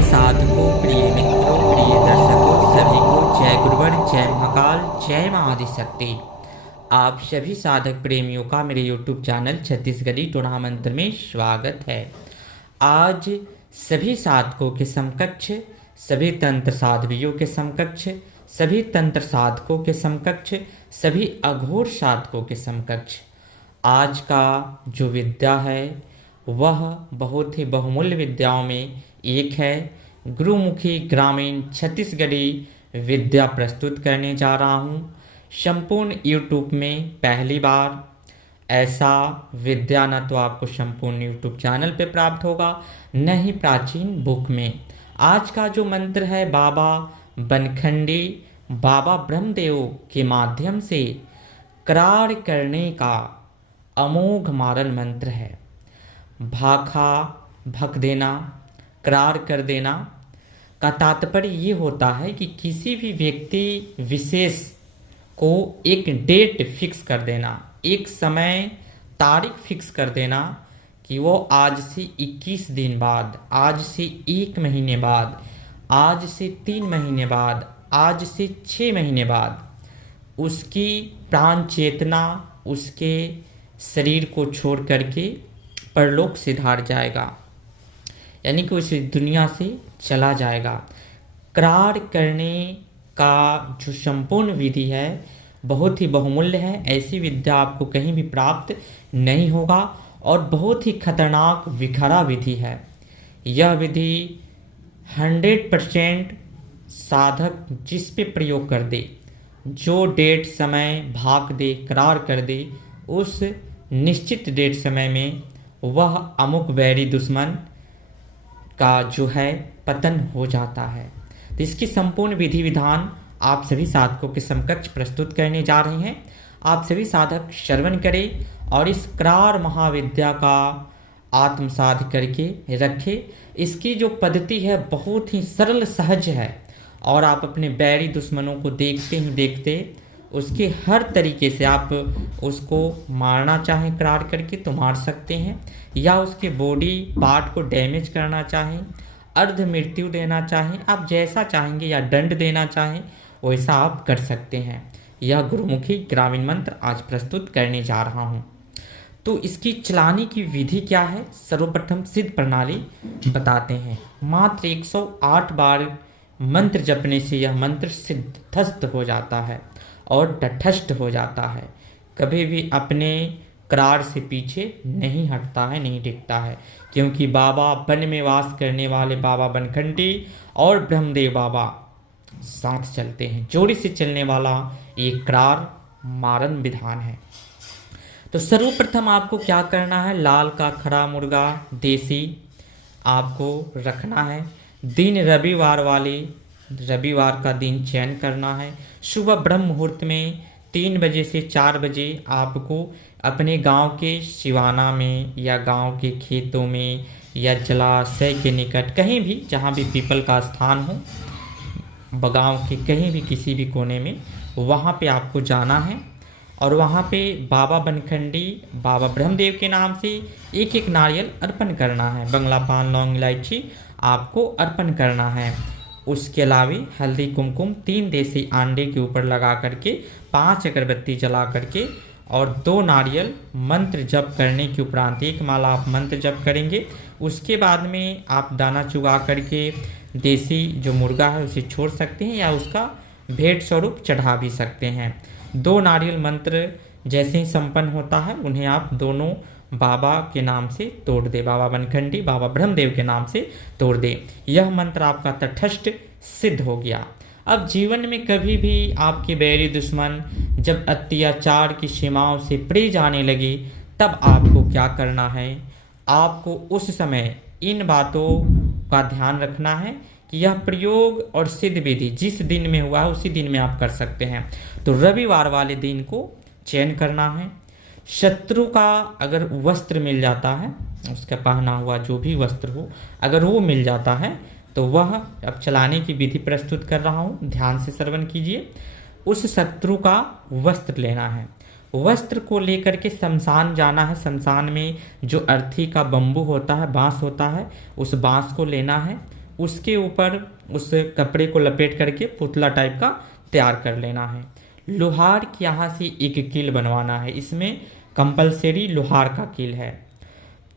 प्रिय साधकों, प्रिय मित्रों, प्रिय दर्शकों, सभी को जय गुरुवर, जय महाकाल, जय मां आदिशक्ति। आप सभी साधक प्रेमियों का मेरे YouTube चैनल छत्तीसगढ़ी टोना मंत्र में स्वागत है। आज सभी साधकों के समकक्ष, सभी तंत्र साध्वियों के समकक्ष, सभी तंत्र साधकों के समकक्ष, सभी अघोर साधकों के समकक्ष आज का जो विद्या है वह बहुत ही बहुमूल्य विद्याओं में एक है। गुरुमुखी ग्रामीण छत्तीसगढ़ी विद्या प्रस्तुत करने जा रहा हूँ। संपूर्ण YouTube में पहली बार ऐसा विद्या न तो आपको संपूर्ण YouTube चैनल पे प्राप्त होगा, न ही प्राचीन बुक में। आज का जो मंत्र है बाबा बनखंडी बाबा ब्रह्मदेव के माध्यम से करार करने का अमोघ मारल मंत्र है। भाखा भक देना, करार कर देना का तात्पर्य ये होता है कि किसी भी व्यक्ति विशेष को एक डेट फिक्स कर देना, एक समय तारीख फिक्स कर देना कि वो आज से 21 दिन बाद, आज से 1 महीने बाद, आज से 3 महीने बाद, आज से 6 महीने बाद उसकी प्राण चेतना उसके शरीर को छोड़ करके परलोक सिधार जाएगा, यानी कि उस दुनिया से चला जाएगा। करार करने का जो संपूर्ण विधि है बहुत ही बहुमूल्य है। ऐसी विद्या आपको कहीं भी प्राप्त नहीं होगा और बहुत ही खतरनाक विखरा विधि है। यह विधि 100% साधक जिस पे प्रयोग कर दे, जो डेट समय भाग दे, करार कर दे, उस निश्चित डेट समय में वह अमुक वैरी दुश्मन का जो है पतन हो जाता है। तो इसकी संपूर्ण विधि विधान आप सभी साधकों के समकक्ष प्रस्तुत करने जा रहे हैं। आप सभी साधक श्रवण करें और इस करार महाविद्या का आत्मसाध करके रखें। इसकी जो पद्धति है बहुत ही सरल सहज है और आप अपने बैरी दुश्मनों को देखते ही देखते उसके हर तरीके से आप उसको मारना चाहें करार करके तो मार सकते हैं, या उसके बॉडी पार्ट को डैमेज करना चाहें, अर्ध मृत्यु देना चाहें, आप जैसा चाहेंगे, या दंड देना चाहें वैसा आप कर सकते हैं। यह गुरुमुखी ग्रामीण मंत्र आज प्रस्तुत करने जा रहा हूँ। तो इसकी चलाने की विधि क्या है, सर्वप्रथम सिद्ध प्रणाली बताते हैं। मात्र 108 बार मंत्र जपने से यह मंत्र सिद्धस्थ हो जाता है और तटस्थ हो जाता है। कभी भी अपने करार से पीछे नहीं हटता है, नहीं टिकता है, क्योंकि बाबा वन में वास करने वाले बाबा बनखंडी और ब्रह्मदेव बाबा साथ चलते हैं। जोड़ी से चलने वाला एक करार मारन विधान है। तो सर्वप्रथम आपको क्या करना है, लाल का खड़ा मुर्गा देसी आपको रखना है। दिन रविवार का दिन चयन करना है। सुबह ब्रह्म मुहूर्त में 3 बजे से 4 बजे आपको अपने गांव के सिवाना में या गांव के खेतों में या जलाशय के निकट कहीं भी जहां भी पीपल का स्थान हो, गांव के कहीं भी किसी भी कोने में, वहां पे आपको जाना है और वहां पे बाबा बनखंडी बाबा ब्रह्मदेव के नाम से एक एक नारियल अर्पण करना है। बंगला पान लौंग इलायची आपको अर्पण करना है। उसके अलावा हल्दी कुमकुम 3 देसी अंडे के ऊपर लगा करके 5 अगरबत्ती जला करके और 2 नारियल मंत्र जप करने के उपरांत एक माला आप मंत्र जप करेंगे। उसके बाद में आप दाना चुगा करके देसी जो मुर्गा है उसे छोड़ सकते हैं या उसका भेंट स्वरूप चढ़ा भी सकते हैं। 2 नारियल मंत्र जैसे ही संपन्न होता है उन्हें आप दोनों बाबा के नाम से तोड़ दे, बाबा बनखंडी बाबा ब्रह्मदेव के नाम से तोड़ दे। यह मंत्र आपका तटस्थ सिद्ध हो गया। अब जीवन में कभी भी आपके बैरी दुश्मन जब अत्याचार की सीमाओं से प्रे जाने लगे तब आपको क्या करना है, आपको उस समय इन बातों का ध्यान रखना है कि यह प्रयोग और सिद्ध विधि जिस दिन में हुआ है उसी दिन में आप कर सकते हैं। तो रविवार वाले दिन को चयन करना है। शत्रु का अगर वस्त्र मिल जाता है, उसका पहना हुआ जो भी वस्त्र हो, अगर वो मिल जाता है तो वह, अब चलाने की विधि प्रस्तुत कर रहा हूँ, ध्यान से श्रवण कीजिए। उस शत्रु का वस्त्र लेना है। वस्त्र को लेकर के शमशान जाना है। शमशान में जो अर्थी का बम्बू होता है, बांस होता है, उस बांस को लेना है। उसके ऊपर उस कपड़े को लपेट करके पुतला टाइप का तैयार कर लेना है। लोहार के यहाँ से एक कील बनवाना है, इसमें कंपलसरी लोहार का कील है।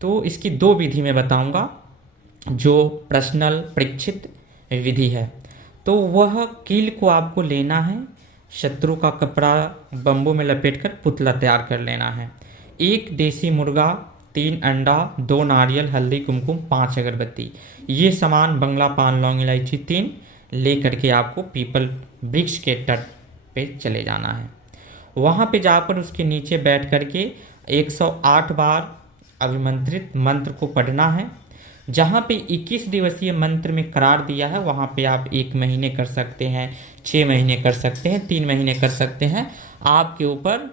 तो इसकी 2 विधि मैं बताऊंगा, जो पर्सनल परीक्षित विधि है। तो वह कील को आपको लेना है, शत्रु का कपड़ा बम्बू में लपेटकर पुतला तैयार कर लेना है। 1 देसी मुर्गा, 3 अंडा, 2 नारियल, हल्दी, कुमकुम, 5 अगरबत्ती, ये सामान बंगला, पान, लौंग, इलायची 3 ले करके आपको पीपल वृक्ष के तट पे चले जाना है। वहाँ पे जाकर उसके नीचे बैठ करके 108 बार अभिमंत्रित मंत्र को पढ़ना है। जहाँ पे 21 दिवसीय मंत्र में करार दिया है वहाँ पे आप 1 महीने कर सकते हैं, 6 महीने कर सकते हैं, 3 महीने कर सकते हैं। आपके ऊपर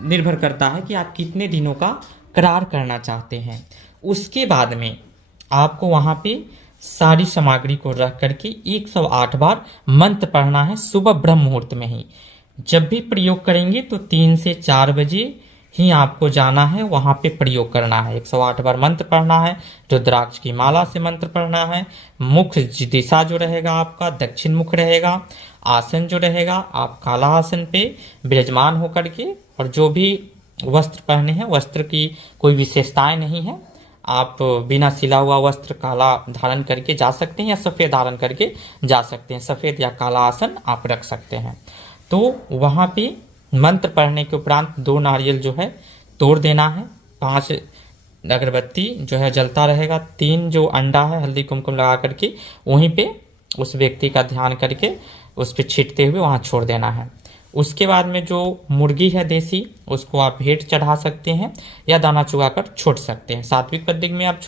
निर्भर करता है कि आप कितने दिनों का करार करना चाहते हैं। उसके बाद में आपको वहाँ पे सारी सामग्री को रख करके 108 बार मंत्र पढ़ना है सुबह ब्रह्म मुहूर्त में ही। जब भी प्रयोग करेंगे तो 3 से 4 बजे ही आपको जाना है, वहाँ पे प्रयोग करना है। 108 बार मंत्र पढ़ना है, रुद्राक्ष की माला से मंत्र पढ़ना है। मुख दिशा जो रहेगा आपका दक्षिण मुख रहेगा। आसन जो रहेगा आप काला आसन पे विराजमान होकर के, और जो भी वस्त्र पहने हैं वस्त्र की कोई विशेषताएं नहीं है, आप बिना सिला हुआ वस्त्र काला धारण करके जा सकते हैं या सफ़ेद धारण करके जा सकते हैं। सफ़ेद या काला आसन आप रख सकते हैं। तो वहाँ पे मंत्र पढ़ने के उपरांत 2 नारियल जो है तोड़ देना है, 5 अगरबत्ती जो है जलता रहेगा, 3 जो अंडा है हल्दी कुमकुम लगा करके वहीं पे उस व्यक्ति का ध्यान करके उस पर छींटते हुए वहाँ छोड़ देना है। उसके बाद में जो मुर्गी है देसी, उसको आप भेंट चढ़ा सकते हैं या दाना चुगा कर छोड़ सकते हैं। सात्विक पद्धति में आप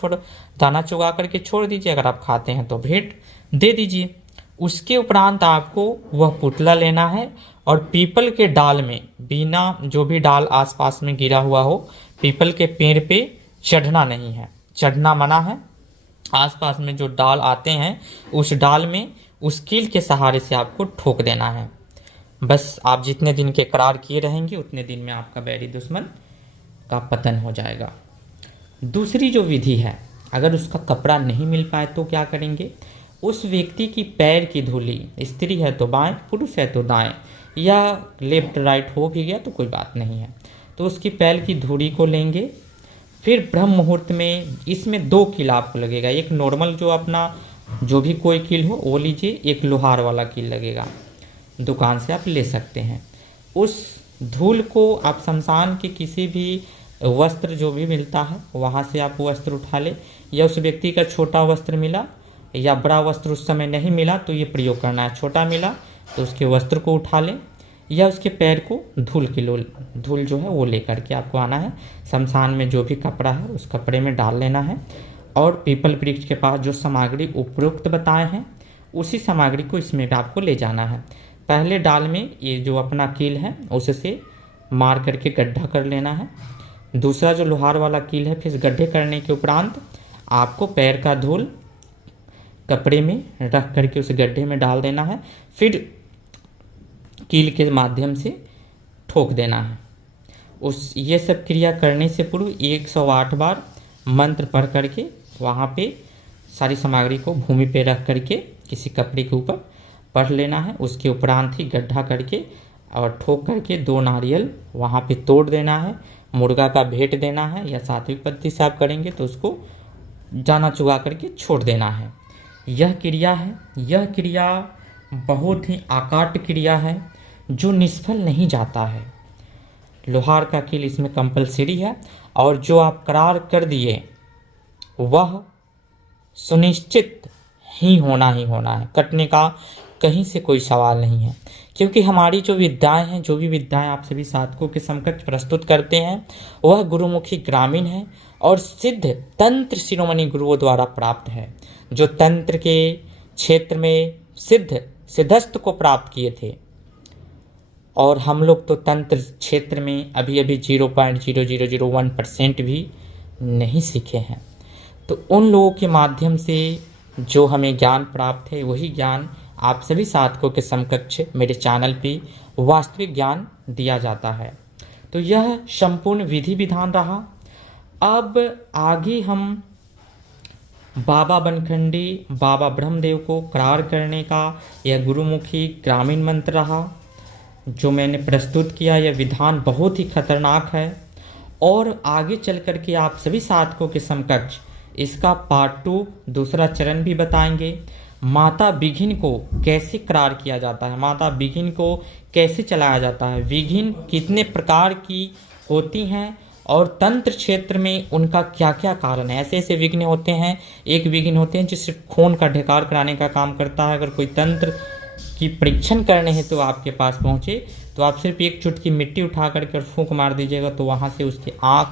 दाना चुगा करके छोड़ दीजिए, अगर आप खाते हैं तो भेंट दे दीजिए। उसके उपरांत आपको वह पुतला लेना है और पीपल के डाल में, बिना जो भी डाल आसपास में गिरा हुआ हो, पीपल के पेड़ पे चढ़ना नहीं है, चढ़ना मना है। आसपास में जो डाल आते हैं उस डाल में उस कील के सहारे से आपको ठोक देना है। बस आप जितने दिन के करार किए रहेंगे उतने दिन में आपका बैरी दुश्मन का पतन हो जाएगा। दूसरी जो विधि है, अगर उसका कपड़ा नहीं मिल पाए तो क्या करेंगे, उस व्यक्ति की पैर की धूली, स्त्री है तो बाएं, पुरुष है तो दाएं, या लेफ्ट राइट हो भी गया तो कोई बात नहीं है, तो उसकी पैर की धूली को लेंगे। फिर ब्रह्म मुहूर्त में इसमें 2 कील आपको लगेगा, एक नॉर्मल जो अपना जो भी कोई कील हो वो लीजिए, एक लोहार वाला कील लगेगा, दुकान से आप ले सकते हैं। उस धूल को आप शमशान के किसी भी वस्त्र जो भी मिलता है वहाँ से आप वस्त्र उठा ले, या उस व्यक्ति का छोटा वस्त्र मिला या बड़ा वस्त्र उस समय नहीं मिला तो ये प्रयोग करना है। छोटा मिला तो उसके वस्त्र को उठा लें, या उसके पैर को धूल जो है वो लेकर के आपको आना है। शमशान में जो भी कपड़ा है उस कपड़े में डाल लेना है, और पीपल वृक्ष के पास जो सामग्री उपरोक्त बताए हैं उसी सामग्री को इसमें भी आपको ले जाना है। पहले डाल में ये जो अपना कील है उससे मार करके गड्ढा कर लेना है। दूसरा जो लोहार वाला कील है, फिर गड्ढे करने के उपरांत आपको पैर का धूल कपड़े में रख करके उस गड्ढे में डाल देना है, फिर कील के माध्यम से ठोक देना है। ये सब क्रिया करने से पूर्व 108 बार मंत्र पढ़ करके वहाँ पे सारी सामग्री को भूमि पे रख करके किसी कपड़े के ऊपर पढ़ लेना है। उसके उपरांत ही गड्ढा करके और ठोक करके 2 नारियल वहाँ पे तोड़ देना है, मुर्गा का भेंट देना है, या सात्विक पद्धति से आप करेंगे तो उसको दाना चुगा करके छोड़ देना है। यह क्रिया है, यह क्रिया बहुत ही आकाट क्रिया है जो निष्फल नहीं जाता है। लोहार का कील इसमें कंपलसरी है, और जो आप करार कर दिए वह सुनिश्चित ही होना है, कटने का कहीं से कोई सवाल नहीं है। क्योंकि हमारी जो विद्याएं हैं, जो भी विद्याएं आप सभी साधकों के समकक्ष प्रस्तुत करते हैं, वह गुरुमुखी ग्रामीण है और सिद्ध तंत्र शिरोमणि गुरुओं द्वारा प्राप्त है, जो तंत्र के क्षेत्र में सिद्धस्थ को प्राप्त किए थे। और हम लोग तो तंत्र क्षेत्र में अभी 0.0001% भी नहीं सीखे हैं। तो उन लोगों के माध्यम से जो हमें ज्ञान प्राप्त है वही ज्ञान आप सभी साधकों के समकक्ष मेरे चैनल पे वास्तविक ज्ञान दिया जाता है। तो यह संपूर्ण विधि विधान रहा। अब आगे हम बाबा बनखंडी बाबा ब्रह्मदेव को करार करने का यह गुरुमुखी ग्रामीण मंत्र रहा। जो मैंने प्रस्तुत किया यह विधान बहुत ही खतरनाक है और आगे चल कर के आप सभी साधकों के समकक्ष इसका पार्ट 2 दूसरा चरण भी बताएंगे। माता बिघिन को कैसे करार किया जाता है, माता बिघिन को कैसे चलाया जाता है, विघिन कितने प्रकार की होती हैं और तंत्र क्षेत्र में उनका क्या क्या कारण है। ऐसे ऐसे विघ्न होते हैं, एक विघ्न होते हैं जो सिर्फ खून का ढेकार कराने का काम करता है। अगर कोई तंत्र की परीक्षण करने हैं तो आपके पास पहुँचे तो आप सिर्फ एक चुटकी मिट्टी उठा करके फूंक मार दीजिएगा तो वहाँ से उसकी आँख,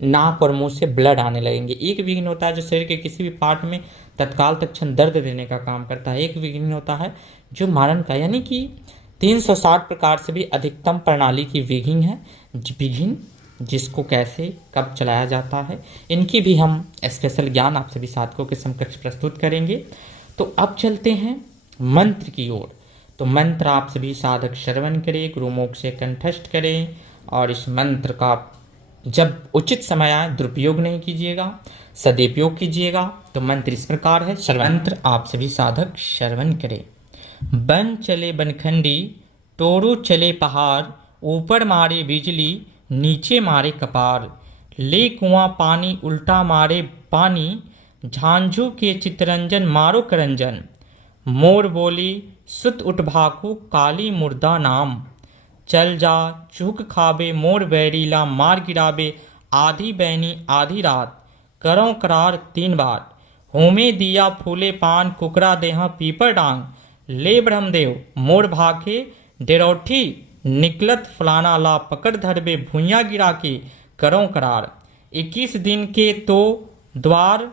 नाक और मुंह से ब्लड आने लगेंगे। एक विघ्न होता है जो शरीर के किसी भी पार्ट में तत्काल तत्क्षण दर्द देने का काम करता है। एक विघ्न होता है जो मारण का, यानी कि 360 प्रकार से भी अधिकतम प्रणाली की विघ्न है। विघ्न जिसको कैसे कब चलाया जाता है, इनकी भी हम स्पेशल ज्ञान आप सभी साधकों के समकक्ष प्रस्तुत करेंगे। तो अब चलते हैं मंत्र की ओर। तो मंत्र आप सभी साधक श्रवण करें, गुरुमुख से कंठस्थ करें और इस मंत्र का जब उचित समय आए दुरुपयोग नहीं कीजिएगा, सदुपयोग कीजिएगा। तो मंत्र इस प्रकार है। मंत्र आप सभी साधक श्रवण करें। बन चले बनखंडी, टोरू चले पहाड़, ऊपर मारे बिजली, नीचे मारे कपार, ले कुआं पानी उल्टा मारे पानी, झांझू के चितरंजन मारो करंजन, मोर बोली सुत उठ भाकू काली मुर्दा नाम, चल जा चूक खाबे मोर बैरीला मार गिराबे, आधी बैनी आधी रात करों करार 3 बार, होमे दिया फूले पान कुकरा देहा पीपर डांग, ले ब्रह्मदेव मोर भाके डेरौठी, निकलत फलाना ला पकड़ धरबे भुइयाँ गिरा के करों करार, 21 दिन के तो द्वार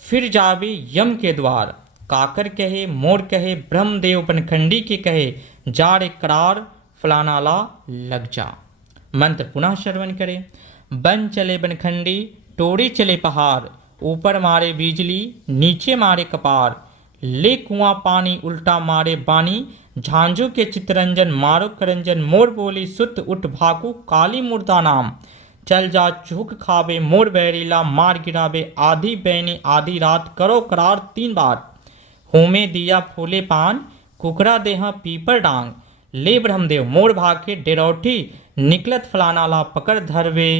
फिर जाबे यम के द्वार, काकर कहे मोर कहे ब्रह्मदेव बनखंडी के कहे, जाड़े करार फलाना ला लग जा। मंत्र पुनः श्रवण करें। बन चले बनखंडी, टोरी चले पहाड़, ऊपर मारे बिजली, नीचे मारे कपार, ले कुआं पानी उल्टा मारे बानी, झांझू के चितरंजन मारो करंजन, मोर बोली सुत उठ भाकू काली मुर्दा नाम, चल जा चूक खाबे मोर बैरीला मार गिराबे, आधी बैनी आधी रात करो करार 3 बार, होमे दिया फूले पान कुकरा देहा पीपर डांग, ले ब्रह्मदेव मोर भाके डेरौठी, निकलत फलाना ला पकड़ धरवे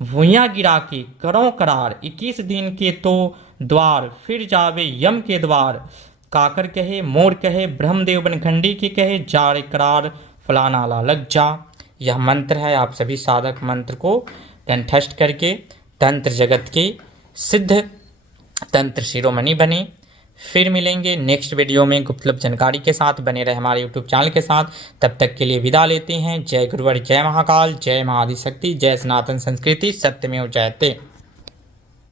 भुइयाँ गिरा के करों करार, 21 दिन के तो द्वार फिर जावे यम के द्वार, काकर कहे मोर कहे ब्रह्मदेव बनखंडी के कहे, जाड़े करार फलाना ला लग जा। यह मंत्र है। आप सभी साधक मंत्र को कंठस्थ करके तंत्र जगत के सिद्ध तंत्र शिरोमणि बने। फिर मिलेंगे नेक्स्ट वीडियो में गुप्तलभ जानकारी के साथ। बने रहे हमारे यूट्यूब चैनल के साथ। तब तक के लिए विदा लेते हैं। जय गुरुवर, जय महाकाल, जय महाआदिशक्ति, जय सनातन संस्कृति, सत्यमेव जयते।